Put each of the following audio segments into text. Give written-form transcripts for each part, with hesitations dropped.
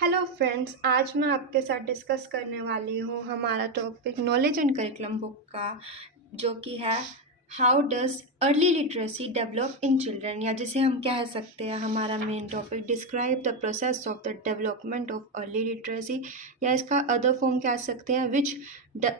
Hello friends, आज मैं आपके साथ डिस्कस करने वाली हूँ हमारा topic knowledge and curriculum book का, जो कि है how does early literacy develop in children, या जिसे हम कह सकते हैं हमारा main topic describe the process of the development of early literacy, या इसका अदर फॉर्म कह सकते हैं which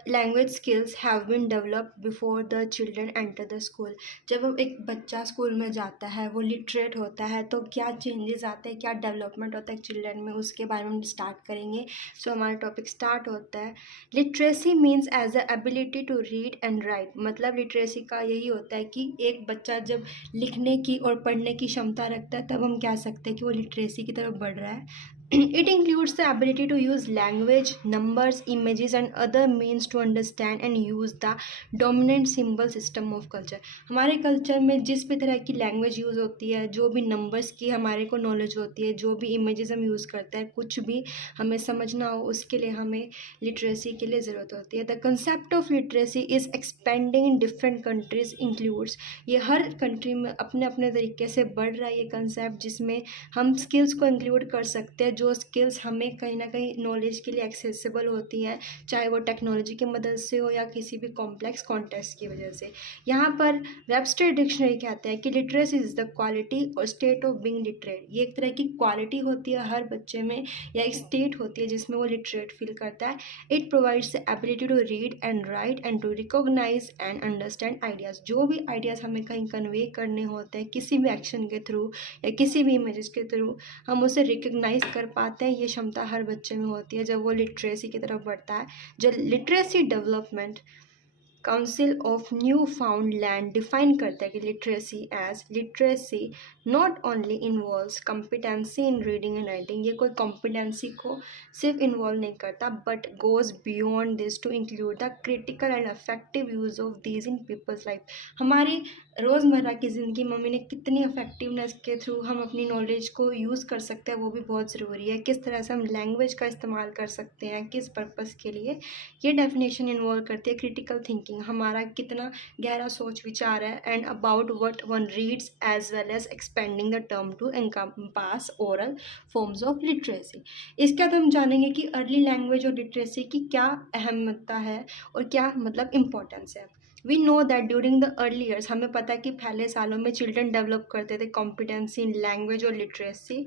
language skills have been developed before the children enter the school. जब एक बच्चा स्कूल में जाता है, वो लिटरेट होता है, तो क्या चेंजेस आते हैं, क्या डेवलपमेंट होता है चिल्ड्रन में, उसके बारे में हम स्टार्ट करेंगे। सो हमारा टॉपिक स्टार्ट होता है। Literacy means as a ability to read and write. मतलब लिटरेसी का यही होता है कि एक बच्चा जब लिखने की और पढ़ने की क्षमता रखता है, तब हम कह सकते हैं कि वो लिटरेसी की तरफ बढ़ रहा है। It includes the ability to use language, numbers, images and other means to understand and use the dominant symbol system of culture। हमारे कल्चर में जिस भी तरह की लैंग्वेज यूज़ होती है, जो भी नंबर्स की हमारे को नॉलेज होती है, जो भी इमेजेस हम यूज़ करते हैं, कुछ भी हमें समझना हो, उसके लिए हमें लिटरेसी के लिए ज़रूरत होती है। The concept of literacy is expanding in different countries includes. ये हर कंट्री में अपने अपने तरीके से बढ़ रहा है ये कंसेप्ट, जिसमें हम स्किल्स को इंक्लूड कर सकते हैं, जो स्किल्स हमें कहीं ना कहीं नॉलेज के लिए एक्सेसिबल होती हैं, चाहे वो टेक्नोलॉजी की मदद से हो या किसी भी कॉम्प्लेक्स कॉन्टेक्स्ट की वजह से। यहाँ पर वेबस्टर डिक्शनरी कहते हैं कि लिटरेसी इज़ द क्वालिटी और स्टेट ऑफ बीइंग लिटरेट। ये एक तरह की क्वालिटी होती है हर बच्चे में, या एक स्टेट होती है जिसमें वो लिटरेट फील करता है। It provides the ability to read and write and to recognize and understand ideas. जो भी आइडियाज़ हमें कहीं कन्वे करने होते हैं किसी भी एक्शन के थ्रू या किसी भी इमेजेस के थ्रू, हम उसे रिकग्नाइज कर पाते हैं। ये क्षमता हर बच्चे में होती है जब वो लिटरेसी की तरफ बढ़ता है। जब literacy development council of Newfoundland define करता है कि literacy not only involves competency in reading and writing. ये कोई कॉम्पिटेंसी को सिर्फ इन्वॉल्व नहीं करता, but goes beyond this to include the critical and effective use of these in people's life. हमारी रोज़मर्रा की ज़िंदगी में हमें कितनी इफेक्टिवनेस के थ्रू हम अपनी नॉलेज को यूज़ कर सकते हैं, वो भी बहुत ज़रूरी है। किस तरह से हम लैंग्वेज का इस्तेमाल कर सकते हैं, किस पर्पज़ के लिए, ये डेफिनेशन इन्वॉल्व करती है क्रिटिकल थिंकिंग, हमारा कितना गहरा सोच विचार है, and about what one reads as well as expanding the term to encompass oral forms of literacy. इसके बाद हम जानेंगे कि अर्ली लैंग्वेज और लिटरेसी की क्या अहमियत है और क्या मतलब इम्पोर्टेंस है। We know that during the early years, हमें पता है कि पहले सालों में चिल्ड्रन डेवलप करते थे कॉम्पिटेंसी इन लैंग्वेज और literacy,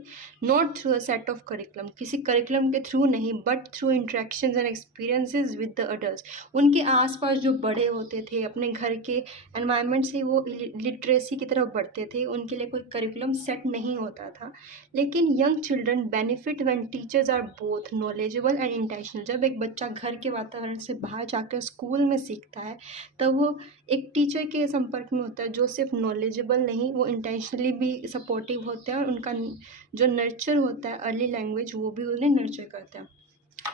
not through a set of curriculum, किसी करिकुलम के थ्रू नहीं, but through interactions and experiences with the adults. उनके आसपास जो बड़े होते थे, अपने घर के एनवायरनमेंट से वो लिटरेसी की तरफ बढ़ते थे। उनके लिए कोई करिकुलम सेट नहीं होता था। लेकिन young children benefit when teachers are both knowledgeable and intentional. जब एक बच्चा घर के वातावरण से बाहर जाकर स्कूल में सीखता है, तब वो एक टीचर के संपर्क में होता है जो सिर्फ नॉलेजेबल नहीं, वो इंटेंशनली भी सपोर्टिव होते हैं, और उनका जो नर्चर होता है अर्ली लैंग्वेज, वो भी उन्हें नर्चर करता है।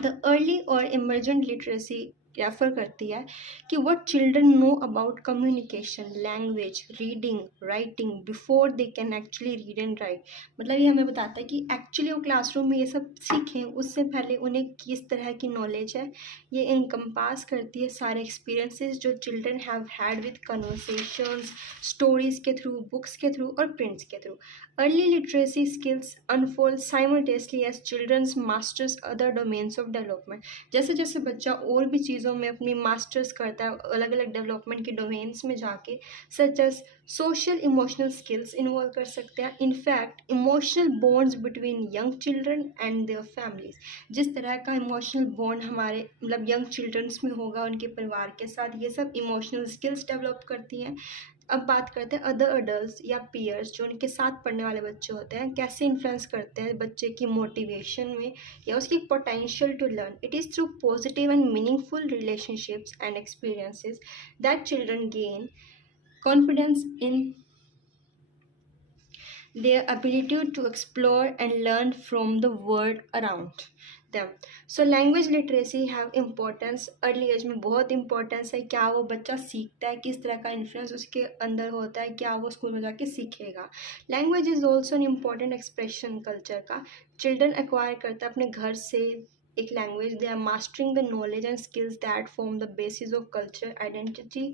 द अर्ली और इमर्जेंट लिटरेसी रेफर करती है कि what children know about communication, language, reading, writing before they can actually read and write. मतलब ये हमें बताता है कि एक्चुअली वो क्लासरूम में ये सब सीखें, उससे पहले उन्हें किस तरह की नॉलेज है। ये इनकम्पास करती है सारे एक्सपीरियंसेस जो children have had with conversations, stories के थ्रू, बुक्स के थ्रू और प्रिंट्स के through. Early literacy skills unfold simultaneously as childrens masters other domains of development. जैसे जैसे बच्चा और भी चीज़ों में अपनी मास्टर्स करता है, अलग अलग डेवलपमेंट के डोमेन्स में जाके, such as social emotional skills involve कर सकते हैं। In fact emotional bonds between young children and their families, जिस तरह का इमोशनल बॉन्ड हमारे मतलब यंग चिल्ड्रंस में होगा उनके परिवार के साथ, ये सब इमोशनल स्किल्स डेवलप करती हैं। अब बात करते हैं अदर अडल्ट या पीयर्स, जो उनके साथ पढ़ने वाले बच्चे होते हैं, कैसे इन्फ्लुएंस करते हैं बच्चे की मोटिवेशन में या उसकी potential to learn. It is through positive and meaningful relationships and experiences that children gain confidence in their ability to explore and learn from the world around them. So language literacy have importance early age में, बहुत importance है। क्या वो बच्चा सीखता है, किस तरह का इन्फ्लुएंस उसके अंदर होता है, क्या वो स्कूल में जाके सीखेगा। Language is also an important expression culture का। चिल्ड्रन एक्वायर करता है अपने घर से एक language. They are mastering the knowledge and skills that form the basis of culture identity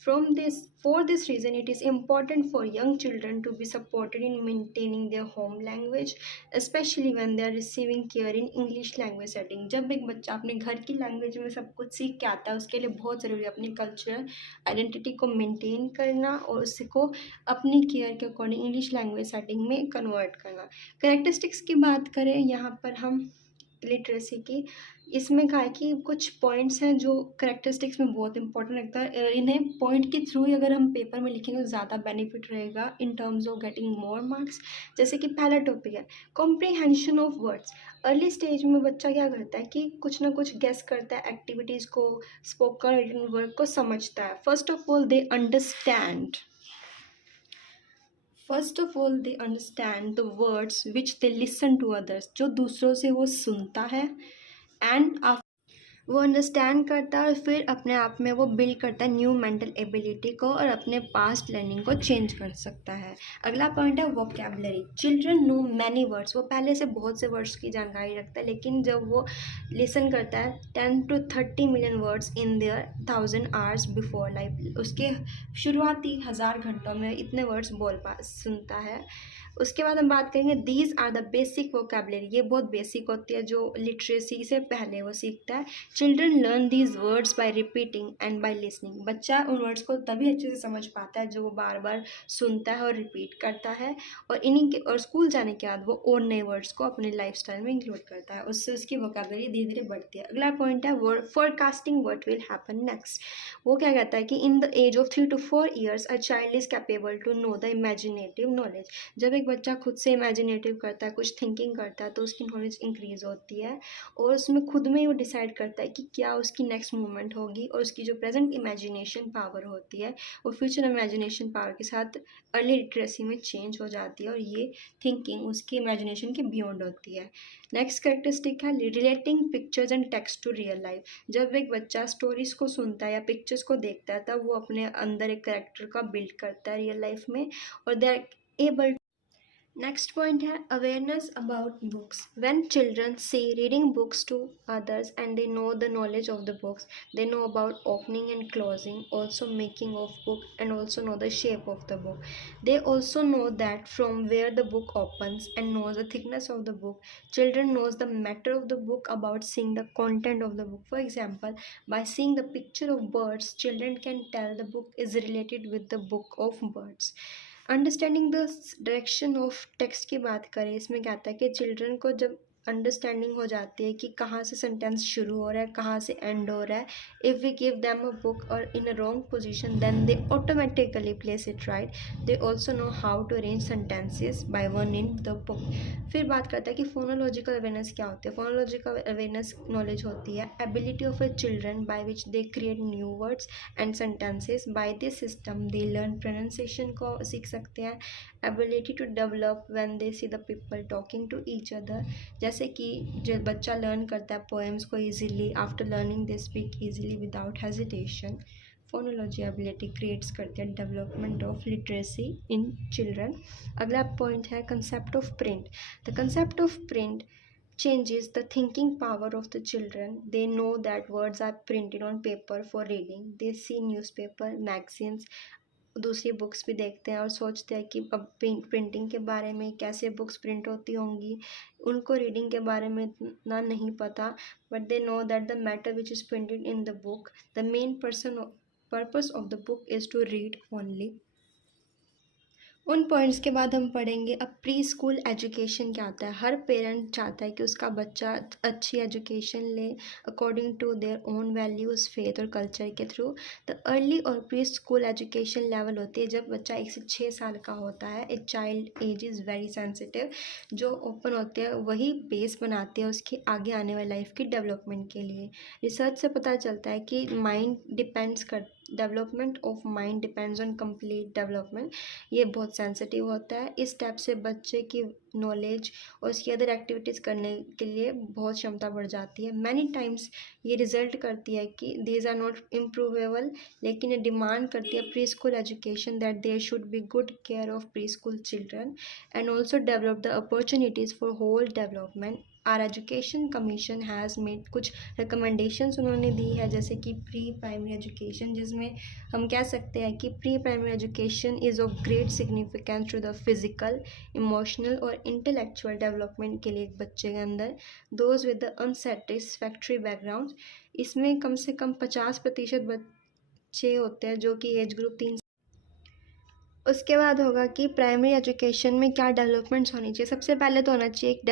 For this reason, it is important for young children to be supported in maintaining their home language, especially when they are receiving care in English language setting. जब एक बच्चा अपने घर की language में सब कुछ सीख के आता है, उसके लिए बहुत ज़रूरी है अपनी कल्चरल आइडेंटिटी को मेंटेन करना और उसको अपनी केयर के अकॉर्डिंग इंग्लिश लैंग्वेज सेटिंग में कन्वर्ट करना। कैरेक्टरिस्टिक्स की बात करें यहाँ पर हम लिटरेसी की, इसमें कहा है कि कुछ पॉइंट्स हैं जो कैरेक्टरिस्टिक्स में बहुत इंपॉर्टेंट लगता है। इन्हें पॉइंट के थ्रू ही अगर हम पेपर में लिखेंगे तो ज़्यादा बेनिफिट रहेगा in terms of getting more marks. जैसे कि पहला टॉपिक है comprehension of words. Early stage में बच्चा क्या करता है कि कुछ ना कुछ गेस करता है, एक्टिविटीज़ को, स्पोकन रिटन वर्ड को समझता है। First of all they understand the words which they listen to others, जो दूसरों से वो सुनता है, एंड वो अंडरस्टैंड करता है और फिर अपने आप में वो बिल्ड करता है न्यू मेंटल एबिलिटी को और अपने पास्ट लर्निंग को चेंज कर सकता है। अगला पॉइंट है vocabulary. Children know many words, वो पहले से बहुत से वर्ड्स की जानकारी रखता है, लेकिन जब वो लिसन करता है 10 to 30 million words in their 1000 hours before life, उसके शुरुआती 1000 घंटों में इतने वर्ड्स सुनता है। उसके बाद हम बात करेंगे these are the basic vocabulary. ये बहुत बेसिक होती है जो लिटरेसी से पहले वो सीखता है। Children learn these words by repeating and by listening. बच्चा उन वर्ड्स को तभी अच्छे से समझ पाता है जो वो बार बार सुनता है और रिपीट करता है, और स्कूल जाने के बाद वो और नए वर्ड्स को अपने लाइफस्टाइल में इंक्लूड करता है, उससे उसकी वोकैबुलरी धीरे धीरे बढ़ती है। अगला पॉइंट है forecasting what will happen next. वो क्या कहता है कि in the age of 3 to 4 years a child is capable to know the imaginative knowledge. जब एक बच्चा खुद से इमेजिनेटिव करता है, कुछ थिंकिंग करता है, तो उसकी नॉलेज इंक्रीज होती है और उसमें खुद में ही वो डिसाइड करता है कि क्या उसकी नेक्स्ट मूवमेंट होगी, और उसकी जो प्रेजेंट इमेजिनेशन पावर होती है वो फ्यूचर इमेजिनेशन पावर के साथ अर्ली लिटरेसी में चेंज हो जाती है, और ये थिंकिंग उसकी इमेजिनेशन के बियॉन्ड होती है। नेक्स्ट कैरेक्टरिस्टिक है relating pictures and text to real life. जब एक बच्चा स्टोरीज को सुनता है या पिक्चर्स को देखता है, तब वो अपने अंदर एक कैरेक्टर का बिल्ड करता है रियल लाइफ में, और they are able. Next point है awareness about books. When children see reading books to others and they know the knowledge of the books, they know about opening and closing, also making of book, and also know the shape of the book. They also know that from where the book opens and knows the thickness of the book. Children knows the matter of the book about seeing the content of the book. For example, by seeing the picture of birds, children can tell the book is related with the book of birds. Understanding the direction of text की बात करें, इसमें क्या आता है कि children को जब अंडरस्टैंडिंग हो जाती है कि कहाँ से सेंटेंस शुरू हो रहा है, कहाँ से एंड हो रहा है, if we give them a book और in a wrong position then they automatically place it right. They also know how to arrange sentences by one in the book. फिर बात करते हैं कि फोनोलॉजिकल अवेयरनेस क्या होती है. फोनोलॉजिकल अवेयरनेस नॉलेज होती है ability of a children by which they create new words and sentences. By this system they learn pronunciation को सीख सकते हैं. Ability to develop when they see the people talking to each other. जैसे कि जो बच्चा लर्न करता है पोएम्स को easily, after learning they speak easily without hesitation. Phonology ability creates करती है development of literacy in children. अगला पॉइंट है concept of print. The concept of print changes the thinking power of the children. They know that words are printed on paper for reading. They see newspaper, magazines, दूसरी books भी देखते हैं और सोचते हैं कि अब प्रिंटिंग के बारे में कैसे बुक्स प्रिंट होती होंगी. उनको रीडिंग के बारे में इतना नहीं पता, but they know that the matter which is printed in the book, the main purpose of the book is to read only. उन पॉइंट्स के बाद हम पढ़ेंगे अब प्री स्कूल एजुकेशन क्या होता है. हर पेरेंट चाहता है कि उसका बच्चा अच्छी एजुकेशन ले according to their own values, faith और कल्चर के थ्रू. द अर्ली और प्री स्कूल एजुकेशन लेवल होती है जब बच्चा 1 से 6 साल का होता है. A child age is very sensitive. जो ओपन होते हैं वही बेस बनाते हैं उसकी आगे आने वाली लाइफ की डेवलपमेंट के लिए. रिसर्च से पता चलता है कि development of mind depends on complete development. ये बहुत सेंसिटिव होता है. इस स्टेप से बच्चे की नॉलेज और उसकी अदर एक्टिविटीज़ करने के लिए बहुत क्षमता बढ़ जाती है। मैनी टाइम्स ये रिजल्ट करती है कि दीज आर नॉट इम्प्रूवेबल, लेकिन ये डिमांड करती है pre school education that there should be good care of pre school children and also develop the opportunities for whole development. Our education commission has made कुछ recommendations उन्होंने दी है, जैसे कि प्री प्राइमरी एजुकेशन, जिसमें हम कह सकते हैं कि pre primary education is of great significance to the physical, emotional और इंटेलेक्चुअल डेवलपमेंट के लिए एक बच्चे के अंदर। Those with the unsatisfactory background, इसमें कम से कम 50% बच्चे होते हैं जो कि एज ग्रुप 3। उसके बाद होगा कि प्राइमरी एजुकेशन में क्या डेवलपमेंट्स होनी चाहिए। सबसे पहले तो होना चाहिए एक